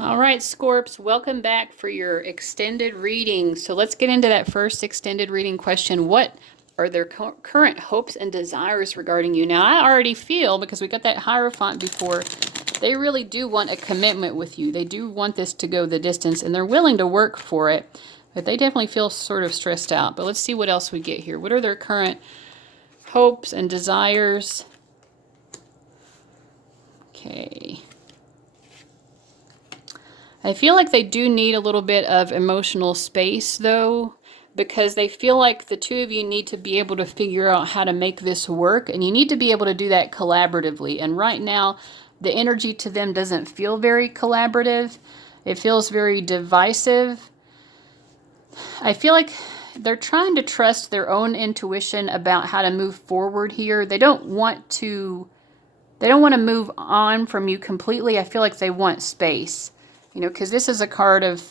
All right, Scorps, welcome back for your extended reading. So let's get into that first extended reading question. What are their current hopes and desires regarding you? Now, I already feel, because we got that Hierophant before, they really do want a commitment with you. They do want this to go the distance, and they're willing to work for it, but they definitely feel sort of stressed out. But let's see what else we get here. What are their current hopes and desires? Okay. I feel like they do need a little bit of emotional space, though, because they feel like the two of you need to be able to figure out how to make this work, and you need to be able to do that collaboratively. And right now, the energy to them doesn't feel very collaborative. It feels very divisive. I feel like they're trying to trust their own intuition about how to move forward here. They don't want to move on from you completely. I feel like they want space, because this is a card of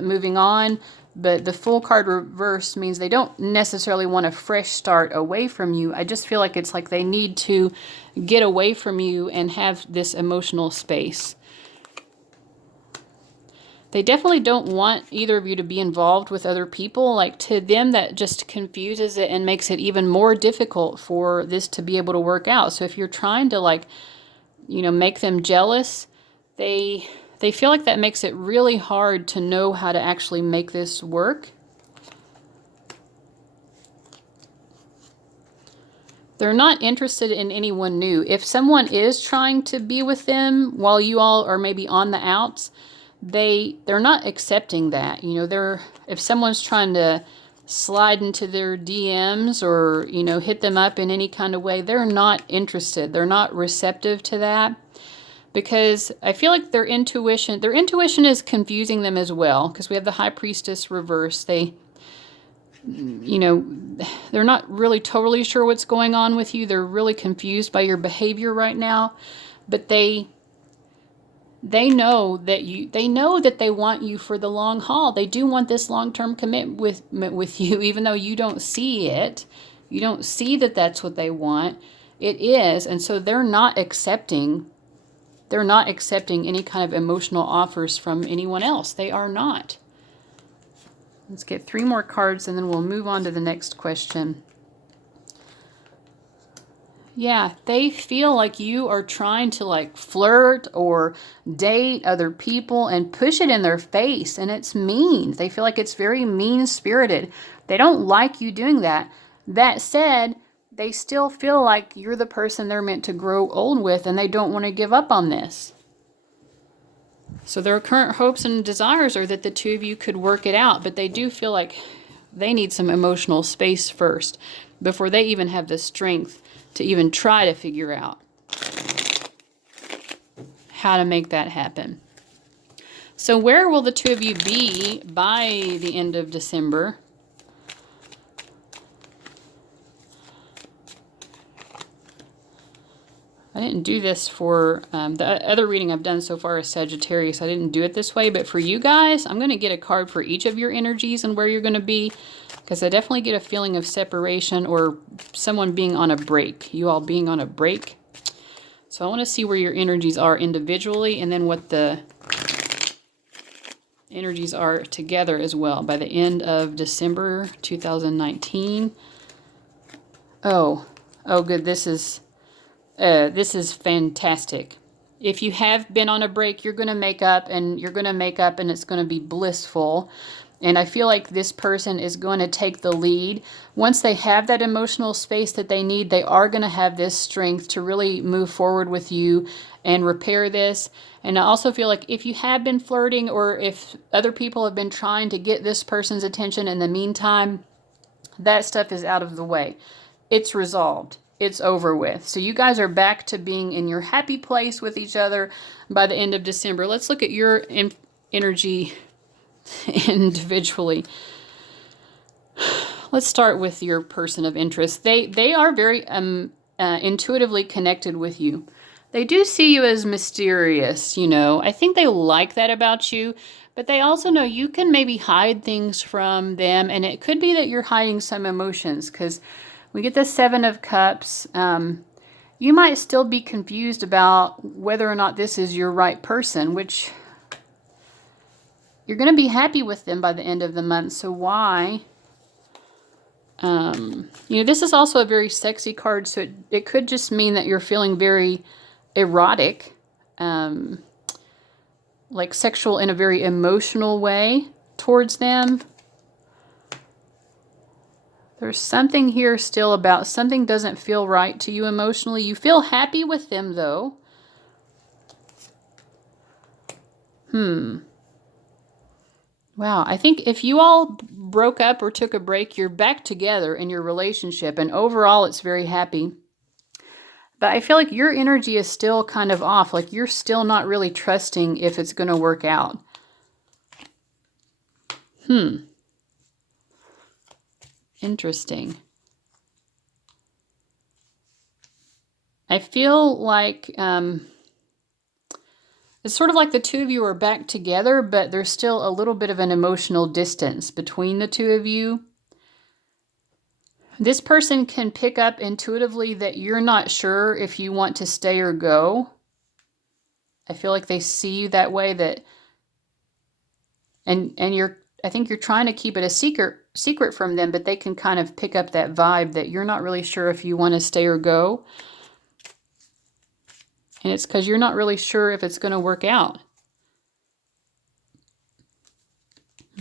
moving on, but the full card reverse means they don't necessarily want a fresh start away from you. I just feel like it's like they need to get away from you and have this emotional space. They definitely don't want either of you to be involved with other people. Like, to them, that just confuses it and makes it even more difficult for this to be able to work out. So if you're trying to, make them jealous, they feel like that makes it really hard to know how to actually make this work. They're not interested in anyone new. If someone is trying to be with them while you all are maybe on the outs, they're not accepting that. If someone's trying to slide into their DMs or, hit them up in any kind of way, they're not interested. They're not receptive to that, because I feel like their intuition is confusing them as well, because we have the High Priestess reverse. They're not really totally sure what's going on with you. They're really confused by your behavior right now, but they know that they want you for the long haul. They do want this long-term commitment with you, even though you don't see it. You don't see that that's what they want. It is, and so they're not accepting any kind of emotional offers from anyone else. They are not. Let's get 3 more cards and then we'll move on to the next question. Yeah, they feel like you are trying to flirt or date other people and push it in their face, and it's mean. They feel like it's very mean-spirited. They don't like you doing that. That said, they still feel like you're the person they're meant to grow old with, and they don't want to give up on this. So their current hopes and desires are that the two of you could work it out, but they do feel like they need some emotional space first before they even have the strength to even try to figure out how to make that happen. So where will the two of you be by the end of December? I didn't do this for the other reading I've done so far is Sagittarius. I didn't do it this way, but for you guys, I'm going to get a card for each of your energies and where you're going to be, because I definitely get a feeling of separation or someone being on a break, you all being on a break. So I want to see where your energies are individually and then what the energies are together as well by the end of December 2019. Oh, good. This is fantastic. If you have been on a break, you're going to make up, and it's going to be blissful. And I feel like this person is going to take the lead. Once they have that emotional space that they need, they are going to have this strength to really move forward with you and repair this. And I also feel like if you have been flirting or if other people have been trying to get this person's attention in the meantime, that stuff is out of the way. It's resolved. It's over with. So you guys are back to being in your happy place with each other by the end of December. Let's look at your energy individually. Let's start with your person of interest. They are very intuitively connected with you. They do see you as mysterious, I think they like that about you, but they also know you can maybe hide things from them, and it could be that you're hiding some emotions, because we get the 7 of Cups. You might still be confused about whether or not this is your right person, which you're going to be happy with them by the end of the month. So why? This is also a very sexy card, so it could just mean that you're feeling very erotic, like sexual in a very emotional way towards them. There's something here still about something doesn't feel right to you emotionally. You feel happy with them, though. Wow, I think if you all broke up or took a break, you're back together in your relationship, and overall it's very happy. But I feel like your energy is still kind of off, like you're still not really trusting if it's going to work out. Interesting. I feel like it's sort of like the two of you are back together, but there's still a little bit of an emotional distance between the two of you. This person can pick up intuitively that you're not sure if you want to stay or go. I feel like they see you that way, and I think you're trying to keep it a secret from them, but they can kind of pick up that vibe that you're not really sure if you want to stay or go. And it's because you're not really sure if it's going to work out.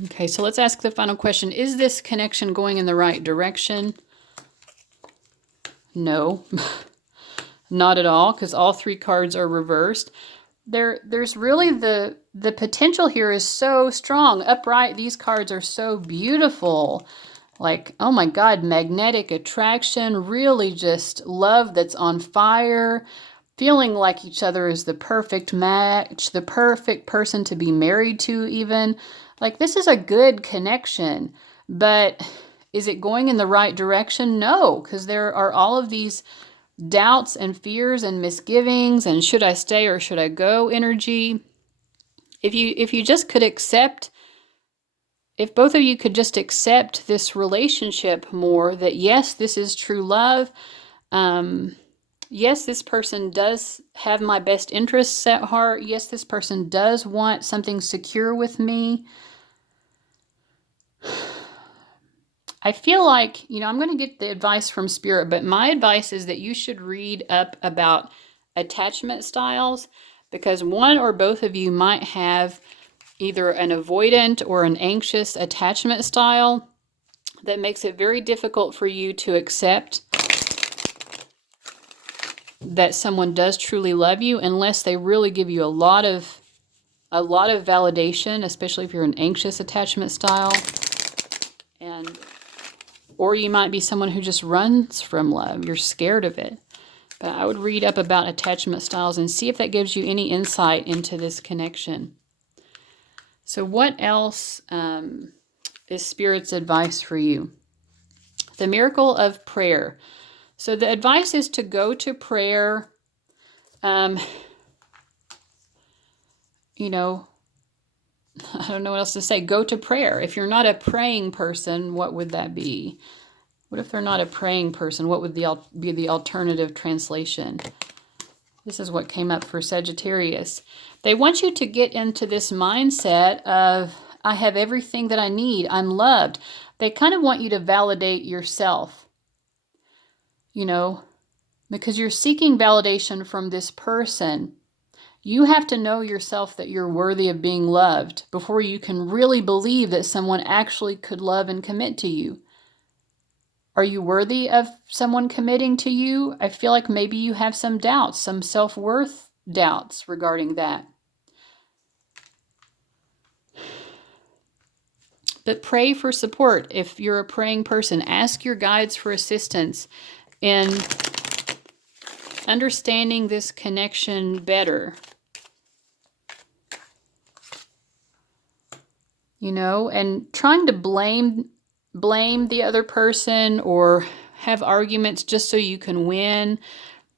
Okay, so let's ask the final question. Is this connection going in the right direction? No, not at all, because all three cards are reversed. There's really the potential here is so strong. Upright, these cards are so beautiful. Like, oh my God, magnetic attraction, really just love that's on fire. Feeling like each other is the perfect match, the perfect person to be married to even. Like, this is a good connection, but is it going in the right direction? No, because there are all of these doubts and fears and misgivings and should I stay or should I go energy. If you just could accept, if both of you could just accept this relationship more, that yes, this is true love. Yes, this person does have my best interests at heart. Yes, this person does want something secure with me. I feel like, I'm going to get the advice from Spirit, but my advice is that you should read up about attachment styles, because one or both of you might have either an avoidant or an anxious attachment style that makes it very difficult for you to accept that someone does truly love you unless they really give you a lot of validation, especially if you're an anxious attachment style. Or you might be someone who just runs from love. You're scared of it. But I would read up about attachment styles and see if that gives you any insight into this connection. So what else is Spirit's advice for you? The miracle of prayer. So the advice is to go to prayer, I don't know what else to say. Go to prayer. If you're not a praying person, what would that be? What if they're not a praying person? What would be the alternative translation? This is what came up for Sagittarius. They want you to get into this mindset of, I have everything that I need. I'm loved. They kind of want you to validate yourself, because you're seeking validation from this person. You have to know yourself that you're worthy of being loved before you can really believe that someone actually could love and commit to you. Are you worthy of someone committing to you? I feel like maybe you have some doubts, some self-worth doubts regarding that. But pray for support. If you're a praying person, ask your guides for assistance in understanding this connection better. And trying to blame the other person or have arguments just so you can win,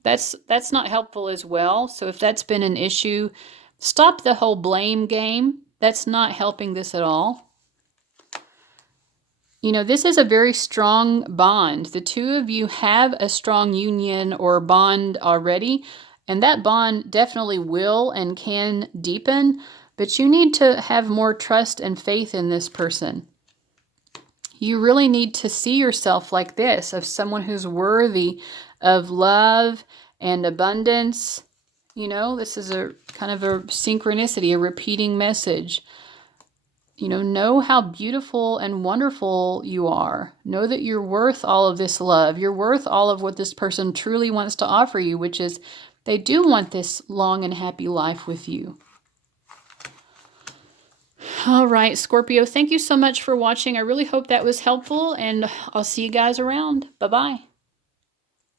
that's not helpful as well. So if that's been an issue, stop the whole blame game. That's not helping this at all. This is a very strong bond. The two of you have a strong union or bond already, and that bond definitely will and can deepen. But you need to have more trust and faith in this person. You really need to see yourself like this, of someone who's worthy of love and abundance. You know, this is a kind of a synchronicity, a repeating message. You know how beautiful and wonderful you are. Know that you're worth all of this love. You're worth all of what this person truly wants to offer you, which is they do want this long and happy life with you. All right, Scorpio, thank you so much for watching. I really hope that was helpful, and I'll see you guys around. Bye-bye.